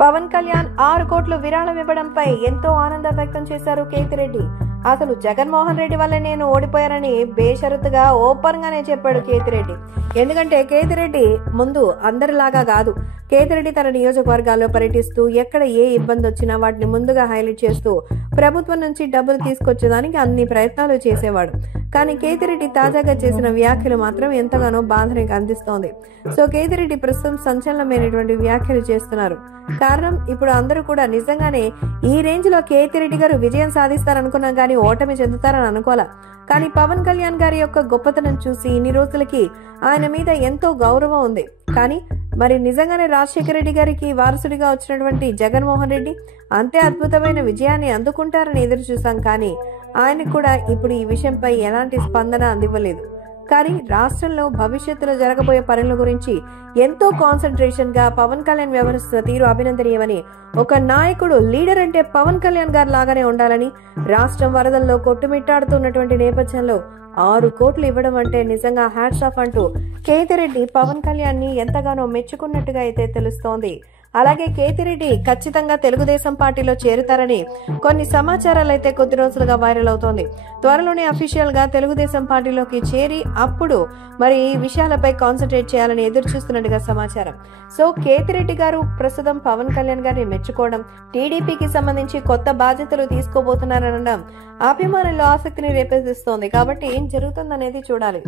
పవన్ కళ్యాణ్ 6 కోట్లు విరాళం ఇవ్వడంపై ఎంతో ఆనందం వ్యక్తం చేశారు కేతిరెడ్డి. అసలు జగన్మోహన్ రెడ్డి వల్ల నేను ఓడిపోయానని బేషరతుగా ఓపెన్ గానే చెప్పాడు కేతిరెడ్డి. ఎందుకంటే కేతిరెడ్డి ముందు అందరిలాగా కాదు. కేతిరెడ్డి తన నియోజకవర్గాల్లో పర్యటిస్తూ ఎక్కడ ఏ ఇబ్బంది వచ్చినా వాటిని ముందుగా హైలైట్ చేస్తూ ప్రభుత్వం నుంచి డబ్బులు తీసుకొచ్చేదానికి అన్ని ప్రయత్నాలు చేసేవాడు. కానీ కేతిరెడ్డి తాజాగా చేసిన వ్యాఖ్యలు మాత్రం ఎంతగానో బాధని అందిస్తోంది. సో కేతిరెడ్డి ప్రస్తుతం సంచలనమైనటువంటి వ్యాఖ్యలు చేస్తున్నారు. కారణం ఇప్పుడు అందరూ కూడా నిజంగానే ఈ రేంజ్ లో కేతిరెడ్డి గారు విజయం సాధిస్తారనుకున్నాం కానీ ఓటమి చెందుతారని అనుకోలే. కానీ పవన్ కళ్యాణ్ గారి యొక్క గొప్పతనం చూసి ఇన్ని రోజులకి ఆయన మీద ఎంతో గౌరవం ఉంది. కానీ మరి నిజంగానే రాజశేఖర రెడ్డి గారికి వారసుడిగా వచ్చినటువంటి జగన్మోహన్ రెడ్డి అంతే అద్భుతమైన విజయాన్ని అందుకుంటారని ఎదురు చూసాం. కానీ ఆయన కూడా ఇప్పుడు ఈ విషయంపై ఎలాంటి స్పందన అందివ్వలేదు. కానీ రాష్ట్రంలో భవిష్యత్తులో జరగబోయే పనుల గురించి ఎంతో కాన్సన్ట్రేషన్ గా పవన్ కళ్యాణ్ వ్యవహరిస్తున్న తీరు అభినందనీయమని, ఒక నాయకుడు లీడర్ అంటే పవన్ కళ్యాణ్ గారు లాగానే ఉండాలని, రాష్ట్రం వరదల్లో కొట్టుమిట్టాడుతున్నటువంటి నేపథ్యంలో 6 కోట్లు ఇవ్వడం అంటే నిజంగా హ్యాట్స్ ఆఫ్ అంటూ కేతిరెడ్డి పవన్ కళ్యాణ్ ని ఎంతగానో మెచ్చుకున్నట్టుగా అయితే తెలుస్తోంది. అలాగే కేతిరెడ్డి ఖచ్చితంగా తెలుగుదేశం పార్టీలో చేరుతారని కొన్ని సమాచారాలు అయితే కొద్ది రోజులుగా వైరల్ అవుతోంది. త్వరలోనే అఫీషియల్ గా తెలుగుదేశం పార్టీలోకి చేరి అప్పుడు మరి ఈ విషయాలపై కాన్సన్ట్రేట్ చేయాలని ఎదురు చూస్తున్నట్టుగా సమాచారం. సో కేతిరెడ్డి గారు ప్రస్తుతం పవన్ కళ్యాణ్ గారిని మెచ్చుకోవడం, టీడీపీకి సంబంధించి కొత్త బాధ్యతలు తీసుకోబోతున్నారనడం అభిమానుల్లో ఆసక్తిని రేపెత్తిస్తోంది. కాబట్టి ఏం జరుగుతుందనేది చూడాలి.